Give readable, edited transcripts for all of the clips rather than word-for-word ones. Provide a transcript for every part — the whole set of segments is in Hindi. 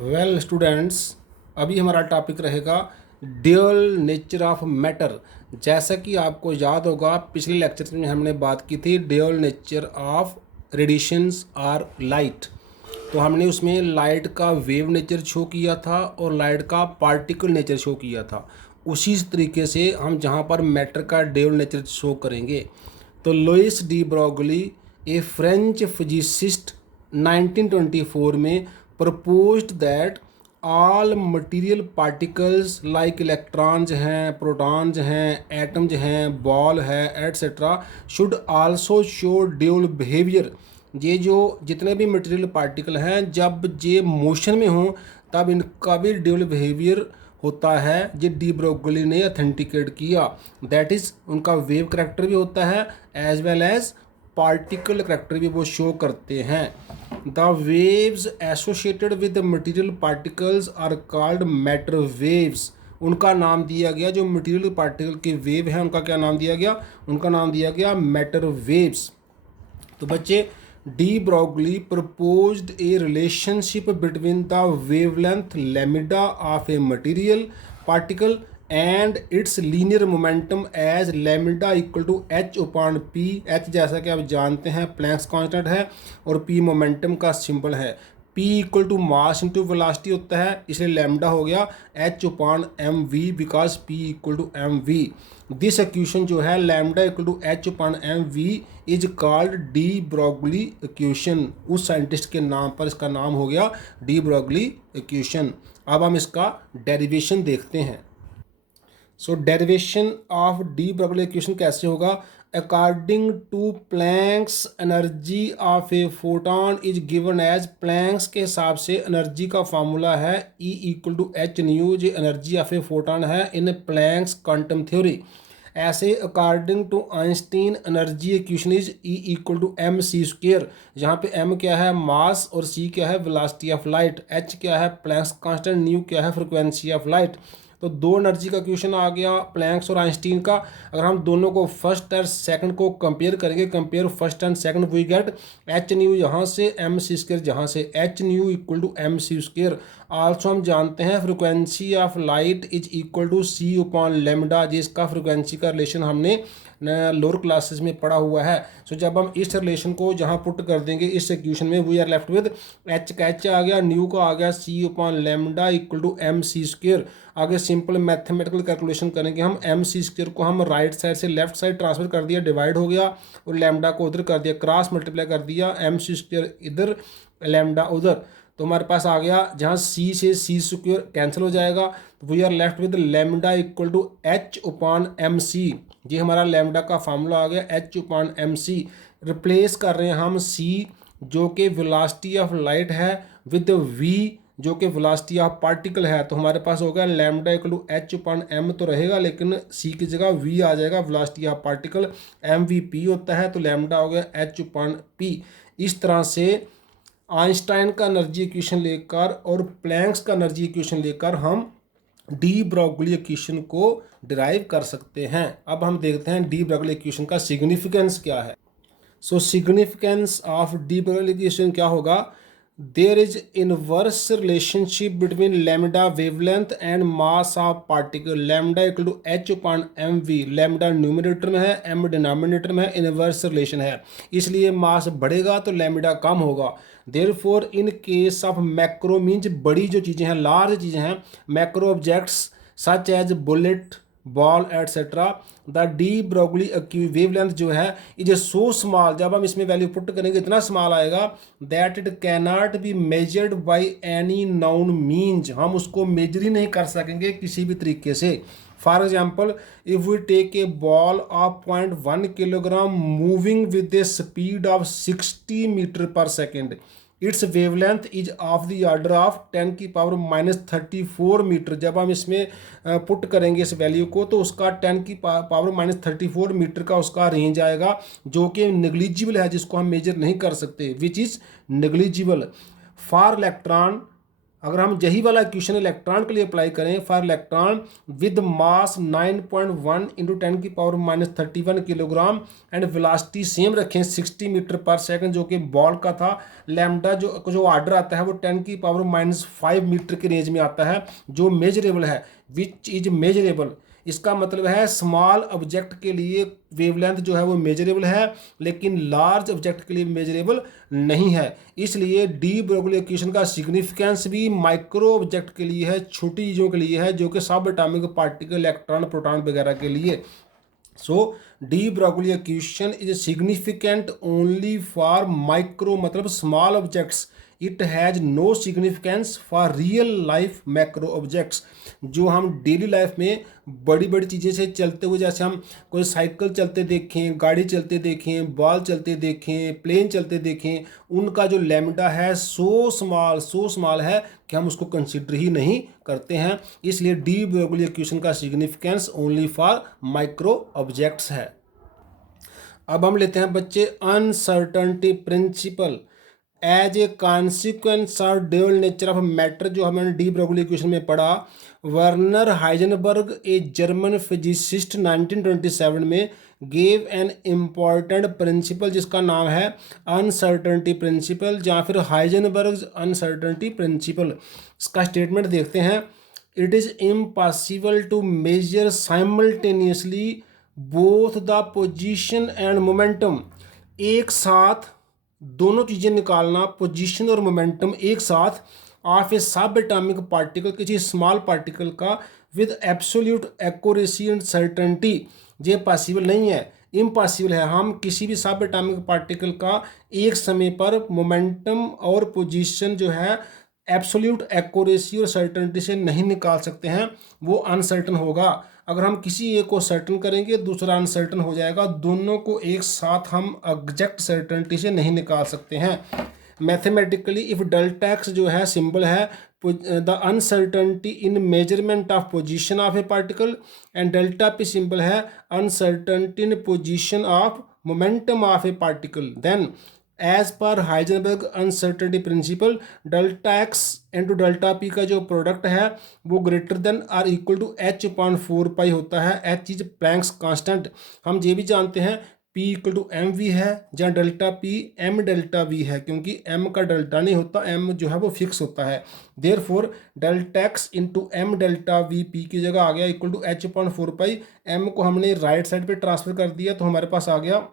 वेल स्टूडेंट्स, अभी हमारा टॉपिक रहेगा ड्यूअल नेचर ऑफ मैटर। जैसा कि आपको याद होगा, पिछले लेक्चर में हमने बात की थी ड्यूअल नेचर ऑफ रेडिएशंस और लाइट। तो हमने उसमें लाइट का वेव नेचर शो किया था और लाइट का पार्टिकल नेचर शो किया था। उसी तरीके से हम जहाँ पर मैटर का ड्यूअल नेचर शो करेंगे। तो लुइस डी ब्रोगली, ए फ्रेंच फिजिसिस्ट, 1924 में proposed that all material particles like electrons हैं, प्रोटॉन्स हैं, एटम्स हैं, बॉल है, etcetera should also show dual behaviour. ये जो जितने भी मटेरियल पार्टिकल हैं, जब ये मोशन में हों तब इनका भी ड्यूल बिहेवियर होता है। ये डी ब्रोगली ने अथेंटिकेट किया। दैट इज़ उनका वेव करेक्टर भी होता है as well as particle character भी वो शो करते हैं। The waves associated with material particles are called matter waves. उनका नाम दिया गया, जो मटेरियल पार्टिकल के वेव हैं उनका क्या नाम दिया गया? उनका नाम दिया गया मैटर वेव्स। तो बच्चे, de Broglie proposed a relationship between the wavelength lambda of a material particle and its linear momentum as lambda equal to H upon p. H जैसा कि आप जानते हैं प्लैंक्स कांस्टेंट है और पी मोमेंटम का सिंबल है। P equal to mass into velocity होता है, इसलिए लैम्डा हो गया H upon M v because P equal to M v. This equation जो है lambda equal to H upon M v is called de Broglie equation. उस साइंटिस्ट के नाम पर इसका नाम हो गया डी ब्रोगली इक्वेशन। अब हम इसका डेरिवेशन देखते हैं। So derivation of de Broglie equation कैसे होगा? According to Planck's energy of a photon is given as, Planck's के हिसाब से एनर्जी का फार्मूला है E equal to H nu, जो एनर्जी ऑफ ए फोटोन है इन प्लैंक्स क्वांटम थ्योरी। ऐसे according to Einstein energy equation is E equal to M C square, जहाँ पे m क्या है मास और c क्या है वेलोसिटी ऑफ लाइट, h क्या है प्लैंक्स कांस्टेंट, न्यू क्या है फ्रिक्वेंसी ऑफ लाइट। तो दो एनर्जी का क्वेश्चन आ गया प्लैंक्स और आइंस्टीन का। अगर हम दोनों को फर्स्ट और सेकंड को कंपेयर करेंगे, compare first and second, we get h nu यहाँ से एम सी स्क्र यहाँ से, h nu equal to M C square. Also हम जानते हैं frequency of light is equal to c upon lambda, जिसका फ्रिक्वेंसी का रिलेशन हमने लोअर क्लासेस में पढ़ा हुआ है। सो जब हम इस रिलेशन को जहाँ पुट कर देंगे इस इक्वेशन में, we are left with H का एच आ गया, न्यू का आ गया C upon lambda equal to M C square. आगे सिंपल मैथमेटिकल कैलकुलेशन करेंगे हम। एम सी स्क्र को हम राइट साइड से लेफ्ट साइड ट्रांसफर कर दिया, डिवाइड हो गया, और लेमडा को उधर कर दिया, क्रॉस मल्टीप्लाई कर दिया, एम सी स्क्र इधर लेमडा उधर। तो हमारे पास आ गया जहाँ सी से सी स्क्वायर कैंसिल हो जाएगा, तो we are left with lambda equal to H upon m c. ये हमारा लेमडा का फार्मूला आ गया h upon m c. Replace कर रहे हैं हम सी जो कि वेलोसिटी ऑफ लाइट है विद वी जो कि वेलोसिटी ऑफ पार्टिकल है। तो हमारे पास हो गया lambda equal to H upon M तो रहेगा, लेकिन सी की जगह वी आ जाएगा, velocity of particle M V P होता है, तो लेमडा हो गया एच अपॉन पी। इस तरह से आइंस्टाइन का एनर्जी इक्वेशन लेकर और प्लैंक्स का एनर्जी इक्वेशन लेकर हम डी ब्रोगली इक्वेशन को डिराइव कर सकते हैं। अब हम देखते हैं डी ब्रोगली इक्वेशन का सिग्निफिकेंस क्या है। So significance of de Broglie equation क्या होगा? There is inverse relationship between lambda wavelength and mass of particle, lambda equal to H upon M V. Lambda numerator में है, एम डिनोमिनेटर में है, इनवर्स रिलेशन है, इसलिए मास बढ़ेगा तो लैम्डा कम होगा। Therefore in case of macro means बड़ी जो चीज़ें हैं, लार्ज चीज़ें हैं, macro objects such as bullet, ball et cetera, the de Broglie wavelength जो है इज सो स्मॉल, जब हम इसमें वैल्यू पुट करेंगे इतना स्मॉल आएगा that it can not be measured by any noun means, हम उसको मेजर ही नहीं कर सकेंगे किसी भी तरीके से। For example, if we take a ball of 0.1 kilogram moving with a speed of 60 meter per second, its wavelength is of the order of 10 की पावर -34 मीटर। जब हम इसमें पुट करेंगे इस वैल्यू को तो उसका 10 की पावर -34 मीटर का उसका रेंज आएगा, जो कि नेग्लिजिबल है, जिसको हम मेजर नहीं कर सकते, which is negligible. For electron अगर हम यही वाला इक्वेशन इलेक्ट्रॉन के लिए अप्लाई करें, for electron with mass 9.1 into 10⁻31 kilogram and velocity same रखें 60 मीटर पर सेकंड, जो कि बॉल का था। लैम्डा जो ऑर्डर आता है वो 10⁻⁵ मीटर के रेंज में आता है, जो मेजरेबल है, विच इज मेजरेबल। इसका मतलब है स्मॉल ऑब्जेक्ट के लिए वेवलेंथ जो है वो मेजरेबल है, लेकिन लार्ज ऑब्जेक्ट के लिए मेजरेबल नहीं है। इसलिए डी ब्रोगली इक्वेशन का सिग्निफिकेंस भी माइक्रो ऑब्जेक्ट के लिए है, छोटी चीज़ों के लिए है, जो कि सब एटॉमिक पार्टिकल, इलेक्ट्रॉन, प्रोटॉन वगैरह के लिए। So de Broglie equation is significant only for micro मतलब small objects. It has no significance for real life macro objects. जो हम डेली लाइफ में बड़ी बड़ी चीज़ें से चलते हुए, जैसे हम कोई साइकिल चलते देखें, गाड़ी चलते देखें, बॉल चलते देखें, प्लेन चलते देखें, उनका जो लैम्डा है सो स्मॉल है कि हम उसको कंसिडर ही नहीं करते हैं। इसलिए डी ब्रोगली इक्वेशन का significance only for micro objects है। अब हम लेते हैं बच्चे uncertainty principle as a consequence of dual nature of matter, जो हमने डी ब्रोगली इक्वेशन में पढ़ा। Werner Heisenberg a German physicist 1927 में गेव एन इम्पॉर्टेंट प्रिंसिपल जिसका नाम है अनसर्टनिटी प्रिंसिपल, या फिर हाइजेनबर्ग अनसर्टनिटी प्रिंसिपल। इसका स्टेटमेंट देखते हैं। It is impossible to measure simultaneously both the position and momentum. एक साथ दोनों चीज़ें निकालना, पोजीशन और मोमेंटम एक साथ, ऑफ ए सब एटॉमिक पार्टिकल, किसी स्मॉल पार्टिकल का, with absolute accuracy and certainty, ये पॉसिबल नहीं है, इम्पॉसिबल है। हम किसी भी सब एटॉमिक पार्टिकल का एक समय पर मोमेंटम और पोजीशन जो है एब्सोल्यूट एक्यूरेसी और सर्टेनिटी से नहीं निकाल सकते हैं, वो अनसर्टन होगा। अगर हम किसी एक को सर्टन करेंगे दूसरा अनसर्टन हो जाएगा, दोनों को एक साथ हम एग्जैक्ट सर्टेनिटी से नहीं निकाल सकते हैं। मैथमेटिकली इफ डेल्टा एक्स जो है सिंबल है the uncertainty in measurement of position of a particle, and delta P symbol है uncertainty in position of momentum of a particle, then as per Heisenberg uncertainty principle delta x into delta P का जो प्रोडक्ट है वो greater than or equal to h/4 होता है। h is Planck's constant. हम ये भी जानते हैं p equal to M V है, जहाँ delta P m delta v है, क्योंकि m का डेल्टा नहीं होता, m जो है वो फिक्स होता है। Therefore delta x into m delta v p की जगह आ गया इक्वल टू h/4। m को हमने राइट साइड पे ट्रांसफर कर दिया तो हमारे पास आ गया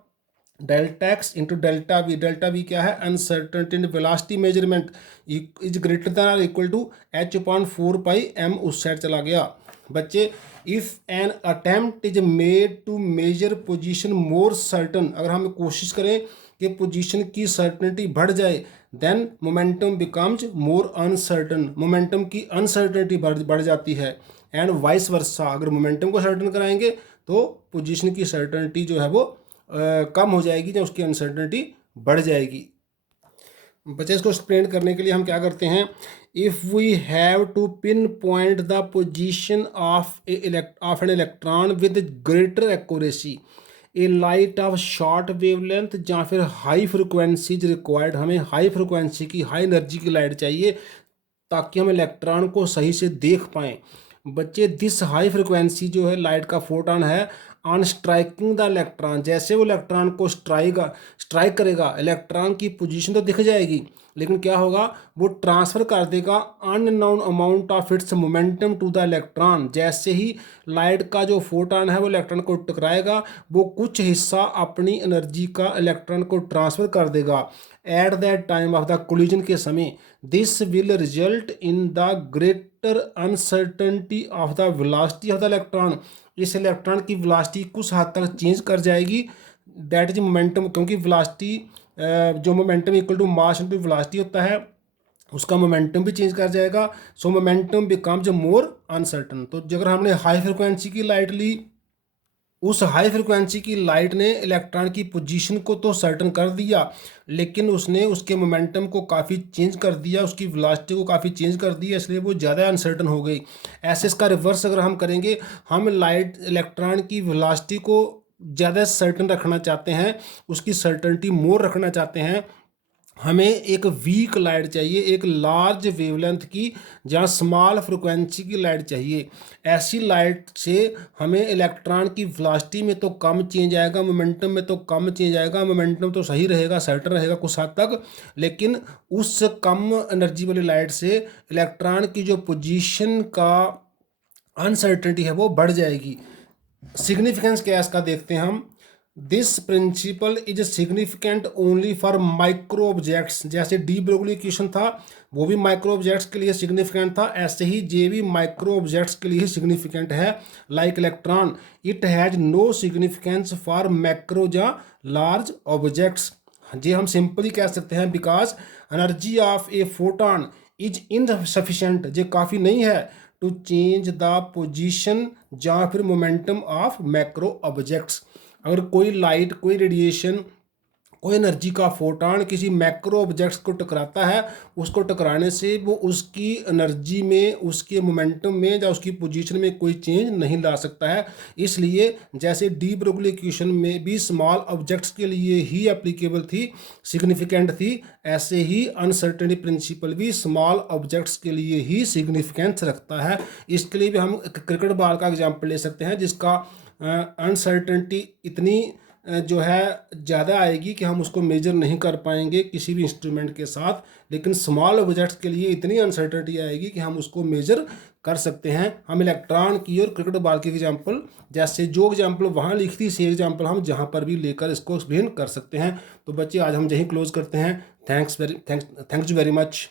delta x into delta v. Delta v क्या है? Uncertainty in velocity measurement is greater than और इक्वल टू h/4 उस साइड चला गया। बच्चे if an attempt is made to measure position more certain, अगर हम कोशिश करें कि पोजीशन की सर्टनिटी बढ़ जाए, then momentum becomes more uncertain, momentum की अनसर्टनिटी बढ़ जाती है। एंड वाइस वर्सा, अगर मोमेंटम को सर्टन कराएंगे तो पोजीशन की सर्टनिटी जो है वो कम हो जाएगी, या उसकी अनसर्टनिटी बढ़ जाएगी। बच्चे इसको एक्सप्लेन करने के लिए हम क्या करते हैं, if we have to pinpoint the position of an electron with greater accuracy, a light of short wavelength या फिर हाई फ्रिक्वेंसीज रिक्वायर्ड, हमें हाई फ्रिक्वेंसी की, हाई एनर्जी की लाइट चाहिए ताकि हम इलेक्ट्रॉन को सही से देख पाएँ। बच्चे दिस हाई फ्रिक्वेंसी जो है लाइट का फोटॉन है ऑन स्ट्राइकिंग द इलेक्ट्रॉन, जैसे वो इलेक्ट्रॉन को स्ट्राइक करेगा, इलेक्ट्रॉन की पोजीशन तो दिख जाएगी, लेकिन क्या होगा, वो ट्रांसफ़र कर देगा unknown amount of its momentum to the electron. जैसे ही लाइट का जो फोटॉन है वो इलेक्ट्रॉन को टकराएगा, वो कुछ हिस्सा अपनी एनर्जी का इलेक्ट्रॉन को ट्रांसफ़र कर देगा at that time of the collision के समय। This will result in the greater uncertainty of the velocity of the electron, इस इलेक्ट्रॉन की वेलोसिटी कुछ हद तक चेंज कर जाएगी, दैट इज मोमेंटम, क्योंकि वेलोसिटी जो momentum equal to mass into velocity होता है, उसका मोमेंटम भी चेंज कर जाएगा। So momentum becomes more uncertain. तो अगर हमने हाई फ्रिक्वेंसी की लाइट ली, उस हाई फ्रिक्वेंसी की लाइट ने इलेक्ट्रॉन की पोजीशन को तो सर्टन कर दिया, लेकिन उसने उसके मोमेंटम को काफ़ी चेंज कर दिया, उसकी वेलोसिटी को काफ़ी चेंज कर दिया, इसलिए वो ज़्यादा अनसर्टन हो गई। ऐसे इसका रिवर्स अगर हम करेंगे, हम लाइट इलेक्ट्रॉन की वेलोसिटी को ज़्यादा सर्टन रखना चाहते हैं, उसकी सर्टनिटी मोर रखना चाहते हैं, हमें एक वीक लाइट चाहिए, एक लार्ज वेवलेंथ की, जहाँ स्मॉल फ्रिक्वेंसी की लाइट चाहिए। ऐसी लाइट से हमें इलेक्ट्रॉन की वेलोसिटी में तो कम चेंज आएगा, मोमेंटम में तो कम चेंज आएगा, मोमेंटम तो सही रहेगा, सर्टेन रहेगा कुछ हद तक, लेकिन उस कम एनर्जी वाली लाइट से इलेक्ट्रॉन की जो पोजीशन का अनसर्टेनिटी है वो बढ़ जाएगी। सिग्निफिकेंस क्या है इसका देखते हैं हम। This principle is significant only for micro objects. जैसे डी ब्रोगली इक्वेशन था वो भी माइक्रो ऑब्जेक्ट्स के लिए सिग्निफिकेंट था, ऐसे ही जे भी माइक्रो ऑब्जेक्ट्स के लिए सिग्निफिकेंट है। Like electron it has no significance for macro या लार्ज ऑब्जेक्ट्स। जी हम सिंपली कह सकते हैं because energy of a photon is insufficient, जो काफ़ी नहीं है, टू चेंज द पोजीशन या फिर मोमेंटम ऑफ मैक्रो ऑब्जेक्ट्स। अगर कोई लाइट, कोई रेडिएशन, कोई एनर्जी का फोटॉन किसी मैक्रो ऑब्जेक्ट्स को टकराता है, उसको टकराने से वो उसकी एनर्जी में, उसके मोमेंटम में या उसकी पोजीशन में कोई चेंज नहीं ला सकता है। इसलिए जैसे डी ब्रोगली इक्वेशन में भी स्मॉल ऑब्जेक्ट्स के लिए ही एप्लीकेबल थी, सिग्निफिकेंट थी, ऐसे ही अनसर्टेनिटी प्रिंसिपल भी स्मॉल ऑब्जेक्ट्स के लिए ही सिग्निफिकेंस रखता है। इसके लिए भी हम क्रिकेट बॉल का एग्जाम्पल ले सकते हैं, जिसका अनसर्टेनिटी इतनी जो है ज़्यादा आएगी कि हम उसको मेजर नहीं कर पाएंगे किसी भी इंस्ट्रूमेंट के साथ, लेकिन स्मॉल ऑब्जेक्ट्स के लिए इतनी अनसर्टेनिटी आएगी कि हम उसको मेजर कर सकते हैं। हम इलेक्ट्रॉन की और क्रिकेट बॉल की एग्जांपल, जैसे जो एग्जांपल वहाँ लिखी थी, से एग्जांपल हम जहाँ पर भी लेकर इसको एक्सप्लेन कर सकते हैं। तो बच्चे आज हम यहीं क्लोज करते हैं। Thanks you very much.